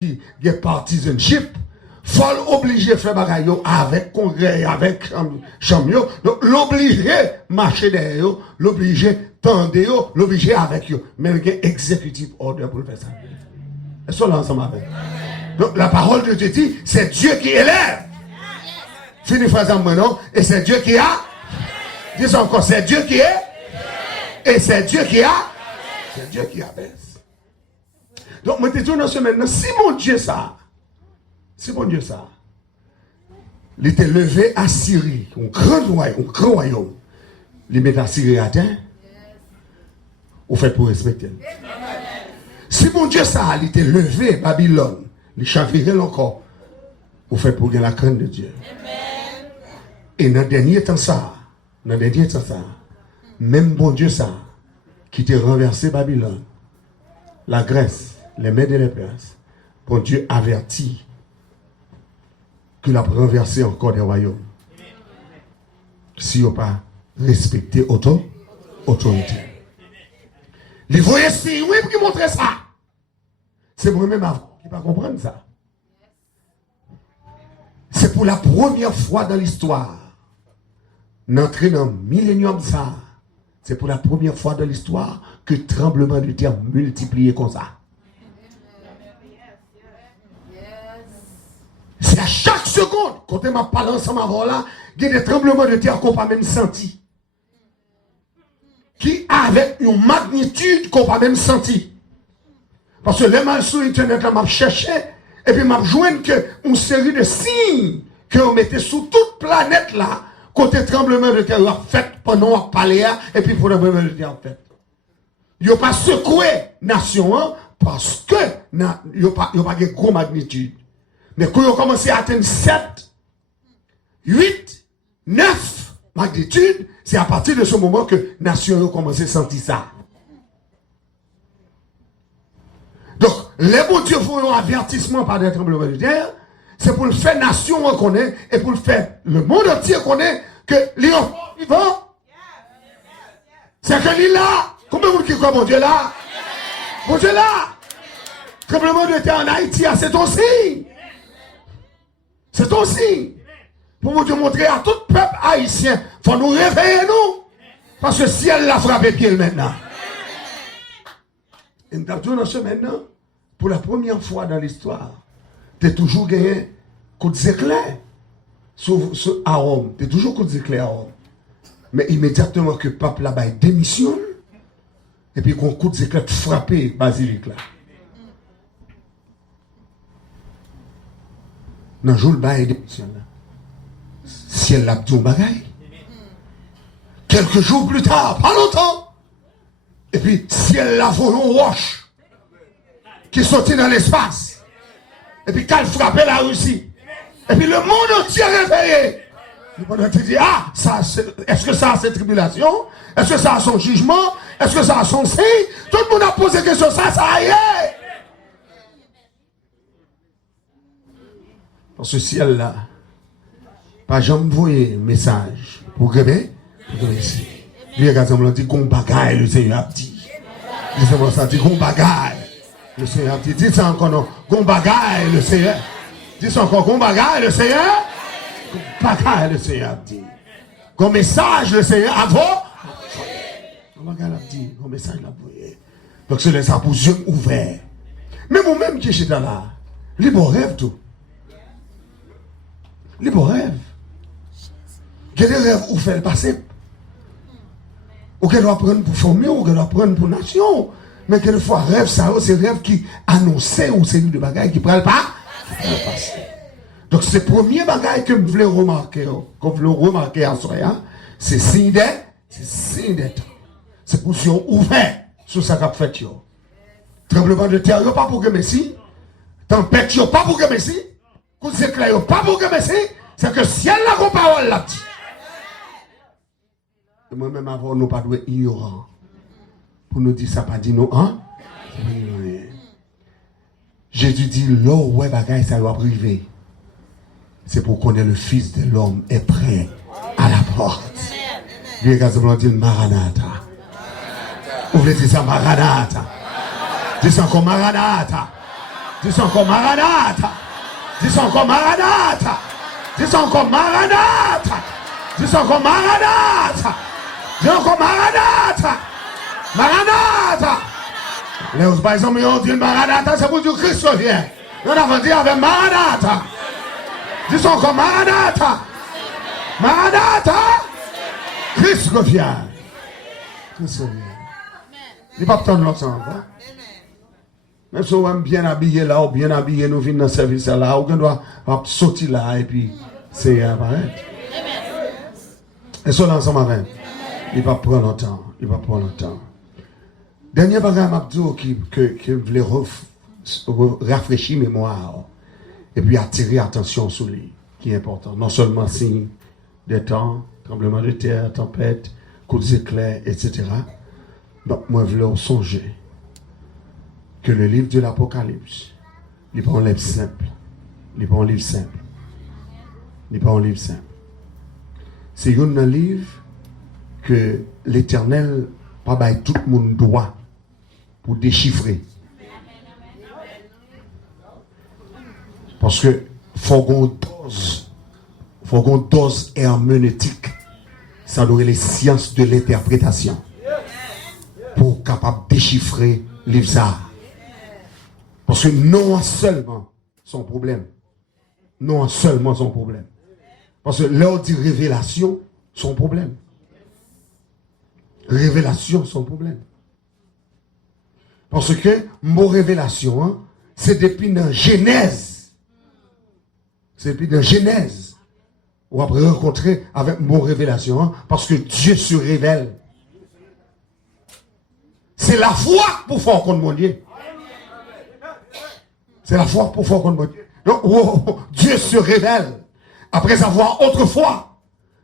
qui est partisanship, faut l'obliger à faire bagaille avec congrès, avec champion. Donc, l'obliger marcher derrière, l'obliger tendre, l'obliger avec eux. Mais il y a un executive order pour le faire ça. Est-ce qu'on est ensemble avec? Donc, la parole de Dieu dit, c'est Dieu qui élève. Fini phrase en non? Et c'est Dieu qui a. Dis encore, c'est Dieu qui est. Et c'est Dieu qui a. C'est Dieu qui abaisse. Donc, moi, je te dis dans ce semaine, si mon Dieu ça, il était levé à Syrie, un grand royaume, il met à Syrie à terre, on fait pour respecter. Si mon Dieu ça, il était levé à Babylone, il chavirait encore, on fait pour gagner la crainte de Dieu. Et dans le dernier temps ça, même bon Dieu ça, qui t'a renversé Babylone, la Grèce, les Mèdes et les Perses, bon Dieu avertit qu'il a renversé encore des royaumes. Si on n'a pas respecté autorité. Les voyez si oui qui montrent ça. C'est moi-même qui ne pas comprendre ça. C'est pour la première fois dans l'histoire, d'entrer dans le millénium ça, c'est pour la première fois dans l'histoire que le tremblement de terre multiplié comme ça. C'est à chaque seconde, quand on m'a parlé ensemble avant là, il y a des tremblements de terre qu'on n'a pas même senti. Qui avec une magnitude qu'on n'a pas même senti. Parce que les mal sur Internet, là, m'a cherché, et puis m'a joint une série de signes qu'on mettait sur toute planète là, côté tremblement de terre a fait pendant qu'on parlait, et puis pour le tremblement de terre fait. Il n'y a pas secoué nation hein, parce que il n'y a pas de gros magnitude. Mais quand ils ont commencé à atteindre 7, 8, 9 magnitudes, c'est à partir de ce moment que les nations ont commencé à sentir ça. Donc, les bons dieux font un avertissement par des tremblements de terre, c'est pour le faire nation reconnaître et pour le faire le monde entier reconnaître que les enfants vivants, c'est que l'île là, combien de monde qui croit mon Dieu là? Mon Dieu là! Tremblement de terre en Haïti, c'est ton signe. C'est ton signe. Pour vous montrer à tout peuple haïtien, il faut nous réveiller nous. Parce que si elle l'a frappé pied maintenant. Et nous avons dans ce maintenant, pour la première fois dans l'histoire, tu as toujours gagné coup d'éclair sur Rome. Tu as toujours coup d'éclair à Rome. Mais immédiatement que le peuple là-bas démissionne, et puis qu'on coup d'éclair frappé basilique là. Dans le jour le bail démissionne là. Si elle l'a dit au bagaille. Quelques jours plus tard, pas longtemps. Et puis, si elle l'a volé au roche, qui est sorti dans l'espace. Et puis, qu'elle frappait la Russie. Et puis, le monde entier réveillé. Le monde entier dit, ah, est-ce que ça a ses tribulations? Est-ce que ça a son jugement? Est-ce que ça a son signe? Tout le monde a posé question, ça y est. Parce que si elle là, pas jamais envoyé un message pour gagner, ici. Lui, regarde, dit qu'on bagaille, le Seigneur a dit. Le ça dit qu'on bagaille, le Seigneur a dit. Dis ça encore, non, qu'on bagaille, le Seigneur. Dis ça encore, qu'on bagaille, le Seigneur. Qu'on bagaille, le Seigneur a dit. Qu'on message, le Seigneur a dit. Qu'on bagaille, a dit, qu'on message l'a envoyé. Donc, c'est les pour yeux ouverts. Mais moi-même qui j'étais là, les bons rêves tout. Les bons rêves. Il y a des rêves où faire le passé. Ou qu'elle doit prendre pour former, ou qu'elle doit prendre pour nation. Mais quelquefois, rêve, ça, c'est rêve qui annonçait ou c'est de bagaille qui ne prend pas le passé. Donc, c'est le premier bagaille que je voulais remarquer, à soi, c'est signe des temps. C'est pour si on ouvert sur sa cap fait. Tremblement de terre, pas pour que Messi. Tempête, pas pour que Messi. Coup d'éclair, pas pour que Messi. C'est que si elle n'a pas parole là, moi-même avant, nous pas doué ignorants. Pour nous dire ça, pas dit nous, hein? Oui. Jésus dit, l'eau, ouais, bagaille, ça doit priver. C'est pour qu'on ait le Fils de l'homme est prêt à la porte. Lui, également, dit Maranatha. Vous voulez dire ça, Maranatha? Dis ça encore, Maranatha. Dis encore Maranatha. Dis encore Maranatha. Dis encore Maranatha. Dis encore Maranatha. Dis encore Maranatha. Maranatha. Les par exemple, on dit Maranatha, c'est pour dire Christ revient. On a dit avec Maranatha. Dis encore Maranatha. Maranatha. Christ revient. Christ revient. Il n'y a pas de temps l'autre encore. Même si on est bien habillé là, ou bien habillé, nous venons dans le service là, on doit sortir là, et puis c'est pareil. Et ça, ensemble avec. Il va prendre longtemps. Il va prendre longtemps. Dernier bagage que voulait rafraîchir mémoire et puis attirer attention sur lui, qui est important. Non seulement signe des temps, tremblement de terre, tempête, coups d'éclairs, etc. Donc, moi, je voulais songer que le livre de l'Apocalypse, il n'est pas un livre simple. Il n'est pas un livre simple. Il n'est pas un livre simple. C'est un livre que l'Éternel pas bail tout le monde droit pour déchiffrer. Parce que faut qu'on dose herméneutique. Ça doit être les sciences de l'interprétation pour capable déchiffrer le livre ça. Parce que non seulement son problème. Non seulement son problème. Parce que l'heure dit révélation, son problème. Révélation, son problème. Parce que mon révélation, hein, c'est depuis la Genèse. C'est depuis la Genèse. Ou après rencontrer avec mon révélation, hein, parce que Dieu se révèle. C'est la foi pour faire contre mon Dieu. C'est la foi pour faire contre mon Dieu. Donc, Dieu se révèle. Après avoir autrefois,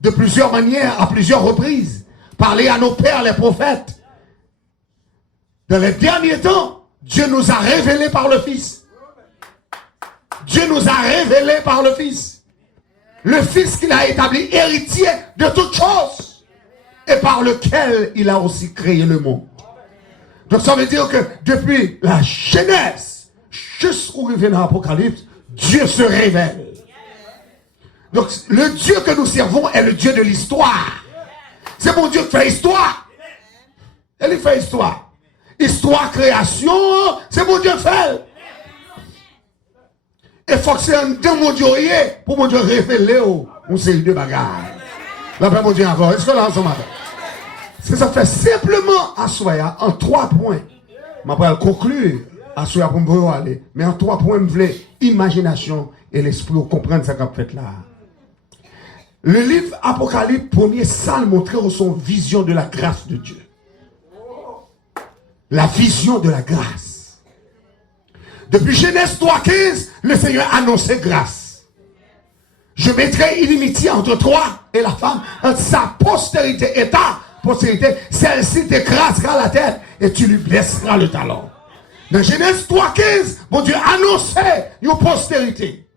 de plusieurs manières, à plusieurs reprises, parlé à nos pères, les prophètes. Dans les derniers temps, Dieu nous a révélé par le Fils. Dieu nous a révélé par le Fils. Le Fils qu'il a établi héritier de toutes choses. Et par lequel il a aussi créé le monde. Donc ça veut dire que depuis la Genèse, jusqu'au revient dans l'Apocalypse, Dieu se révèle. Donc le Dieu que nous servons est le Dieu de l'histoire. C'est mon Dieu qui fait histoire. Il fait histoire. Histoire, création, c'est mon Dieu qui fait. Et il faut que c'est un temps mon Dieu pour mon Dieu révéler une série de bagages. Là, mon Dieu encore. Est-ce que là, ensemble? C'est ça fait simplement à Soya en 3 points. Je vais conclure à Soya pour me aller. Mais en 3 points, je voulais imagination et l'esprit pour comprendre ce qu'on fait là. Le livre Apocalypse, premier salle montrait son vision de la grâce de Dieu. La vision de la grâce. Depuis Genèse 3,15, le Seigneur annonçait grâce. Je mettrai inimitié entre toi et la femme, entre sa postérité et ta postérité. Celle-ci t'écrasera la tête et tu lui blesseras le talon. Dans Genèse 3,15, bon Dieu annonçait une postérité.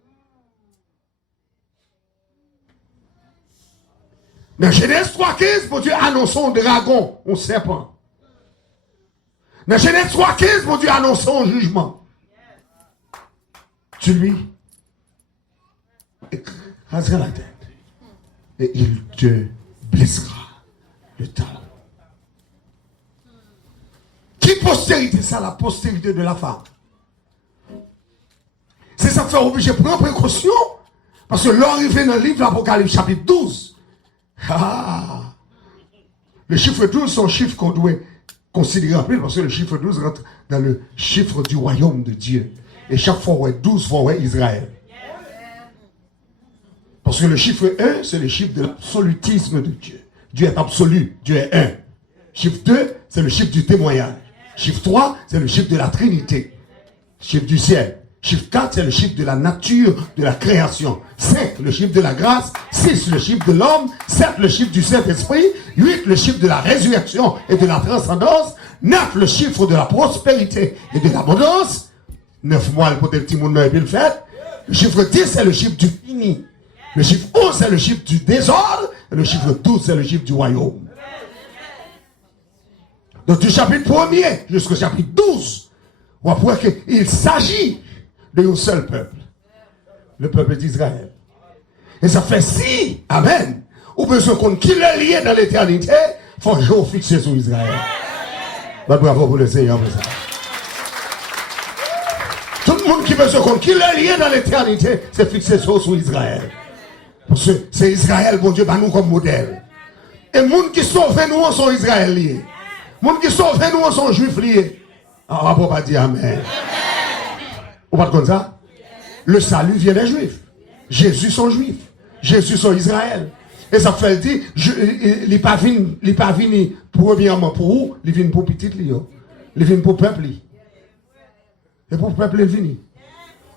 Dans Genèse 3,15, mon Dieu annonce un dragon, un serpent. Dans Genèse 3,15, mon Dieu annonce un jugement. Tu lui écraseras la tête et il te blessera le talon. Qui postérité ça? La postérité de la femme. C'est ça qui fait obligé de prendre précaution parce que l'arrivée dans le livre de l'Apocalypse chapitre 12. Le chiffre 12, c'est un chiffre qu'on doit considérer en plus parce que le chiffre 12 rentre dans le chiffre du royaume de Dieu. Et chaque fois, ouais, 12 fois, ouais, Israël. Parce que le chiffre 1, c'est le chiffre de l'absolutisme de Dieu. Dieu est absolu, Dieu est un. Chiffre 2, c'est le chiffre du témoignage. Chiffre 3, c'est le chiffre de la Trinité. Chiffre du ciel. Chiffre 4, c'est le chiffre de la nature, de la création. 5, le chiffre de la grâce. 6, le chiffre de l'homme. 7, le chiffre du Saint-Esprit. 8, le chiffre de la résurrection et de la transcendance. 9, le chiffre de la prospérité et de l'abondance. 9 mois pour des petits monde et puis le fait. Le chiffre 10, c'est le chiffre du fini. Le chiffre 11, c'est le chiffre du désordre. Et le chiffre 12, c'est le chiffre du royaume. Donc du chapitre 1er jusqu'au chapitre 12, on voit qu'il s'agit d'un seul peuple. Le peuple d'Israël. Et ça fait si, amen, ou besoin qu'on qui est lié dans l'éternité, il faut toujours fixer sur Israël. Bah, bravo pour le Seigneur. Tout le monde qui veut se compte qu'il est lié dans l'éternité, c'est fixé sur Israël. Parce que c'est Israël, bon Dieu, bah nous comme modèle. Et les gens qui sauvent nous sont Israël liés. Les gens qui sauvent nous sont juifs liés. Ah, on ne peut pas dire Amen. Vous ne pas comme ça? Le salut vient des juifs. Jésus sont juifs. Jésus sont Israël. Et ça fait dire, il n'est pas venu premièrement pour vous, il vient pour petit Lio. Il vient pour peuple. Et pour peuple, il vient.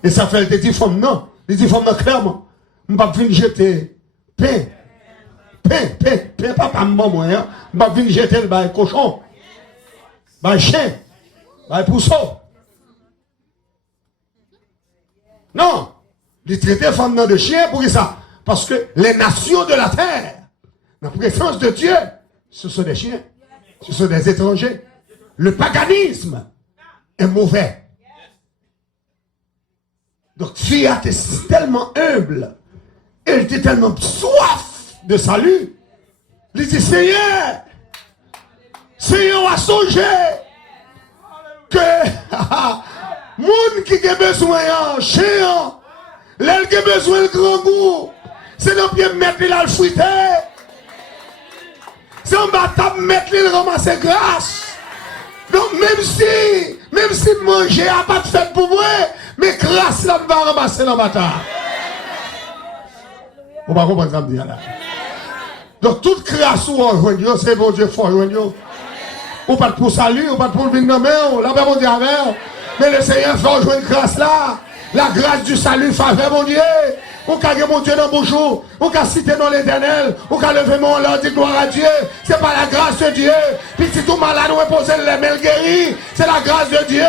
Et ça fait dire, femme non. Il dit, femme clairement. Je ne vais pas venir jeter pain. Pain, papa, maman, hein. Je ne vais pas venir jeter le cochon. Le chien. Le pousseau. Non. Il traite femme de chien pour ça. Parce que les nations de la terre, la présence de Dieu, ce sont des chiens, ce sont des étrangers. Le paganisme est mauvais. Donc, Fiat est tellement humble, elle était tellement soif de salut. Il dit, Seigneur a songé que monde qui a besoin de chien, l'elle qui a besoin de grand goût, c'est le pied mettre le fruité. C'est un bâtard mettre le ramasser grâce. Donc même si manger n'a pas de fait pour moi, mais grâce là va ramasser le bâtard. On va comprendre ça me dire là. Donc toute grâce ou on c'est bon Dieu fort ou pas pour salut, ou pas pour venir dans main, là ben mon Dieu avec. Mais le Seigneur fait rejoindre grâce là. La grâce du salut faveur mon Dieu. Ou qu'à mon Dieu dans mon jour, ou qu'à citer dans l'éternel, ou qu'à lever mon nom, dire gloire à Dieu. C'est pas la grâce de Dieu. Puis si tout malade ou reposer les mains guéris, c'est la grâce de Dieu.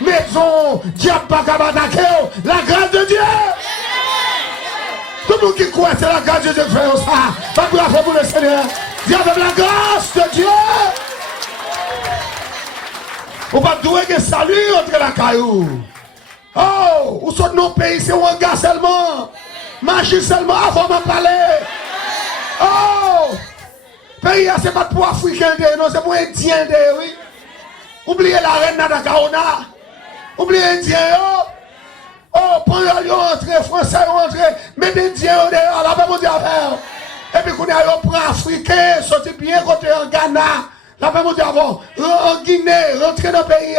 Maison, diable pas attaquer, la grâce de Dieu. Tout le monde qui croit, c'est la grâce de Dieu qui fait ça. Pas bravo pour le Seigneur. Dis avec la grâce de Dieu. Ou pas doué que salut entre la caillou. Oh, ou sont nos pays, c'est un gars seulement. Marcher seulement avant de parler. Oh! Pays, c'est pas pour Africain, non, c'est pour Indien, oui. Oubliez la reine Nadakaona. Oubliez Indien, oh, pendant qu'ils entrent, Français entrent, mais les Indiens ont dehors, là, pas mon Dieu faire. Et puis, quand on prend Africain, sorti bien côté en Ghana, là, pas mon Dieu avant, en Guinée, rentrer dans le pays,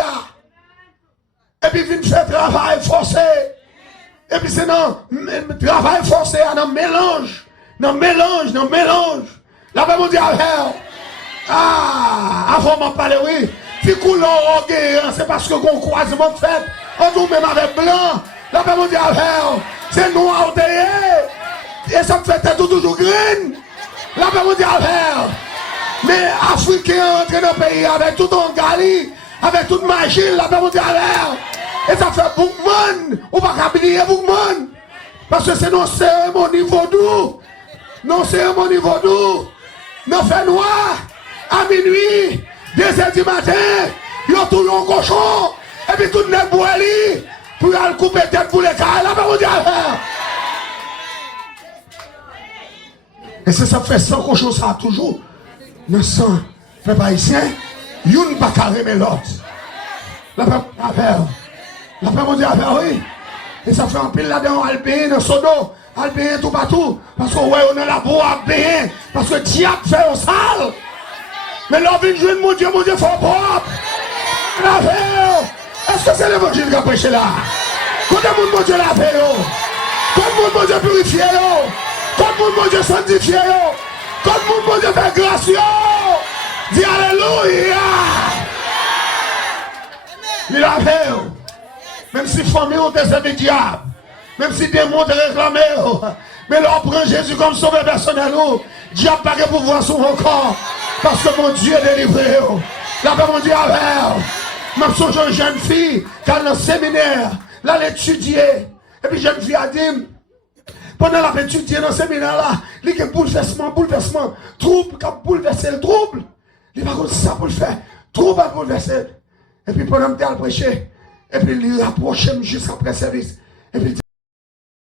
et puis, venir faire travail forcé. Et puis c'est non, travail forcé, non mélange. Là, ben, mon Dieu, avant de parler, oui. Si couleur c'est parce que qu'on croisement fait, on nous même avec blanc. Là, ben, mon Dieu, c'est noir derrière. Et ça me fait toujours green. Là, ben, mon Dieu, mais Africains entrent dans le pays avec tout en Gali, avec toute machine, là, ben, mon Dieu, et ça fait Boukman, ou pas oublier Boukman. Parce que c'est nos cérémonies vaudou. Nos cérémonies vaudou. Nos fait noir. À minuit, 2h du matin, ils ont tout un cochon. Et puis tout le monde boit pour aller couper tête pour les cas. Là, on dit à faire. Et c'est ça fait 100 cochons, ça toujours. 900 peuple haïtien, y'une pas carré mais l'autre. Là, on faire. La paix mondiale, oui. Et ça fait un pile là-dedans, Albéen, dans Sodo, Albéen tout partout. Parce que, ouais, on est là pour Albéen. Parce que diable fait un sale. Mais là, vient jouer mon Dieu, faut propre. La paix. Est-ce que c'est l'évangile qui a prêché là? Quand le monde, mon Dieu, la paix, quand le monde, mon Dieu, purifié, quand le monde, mon Dieu, sanctifié, quand le monde, mon Dieu, fait grâce, dis Alléluia. Il a fait. Même si famille ont des diable, même si des démons ont réclamé, mais là on prend Jésus comme sauveur personnel, diable pas de pouvoir sur mon corps, parce que mon Dieu est délivré. Là, mon Dieu a même son jeune fille qui a dans le séminaire, là elle étudier, et puis jeune fille a dit, pendant la étudier dans le séminaire là, il y a un bouleversement, trouble, qui a bouleversé le trouble, il va comme ça pour le faire, trouble à bouleverser, et puis pendant que tu as prêché, Et puis il rapproche jusqu'après service. Et puis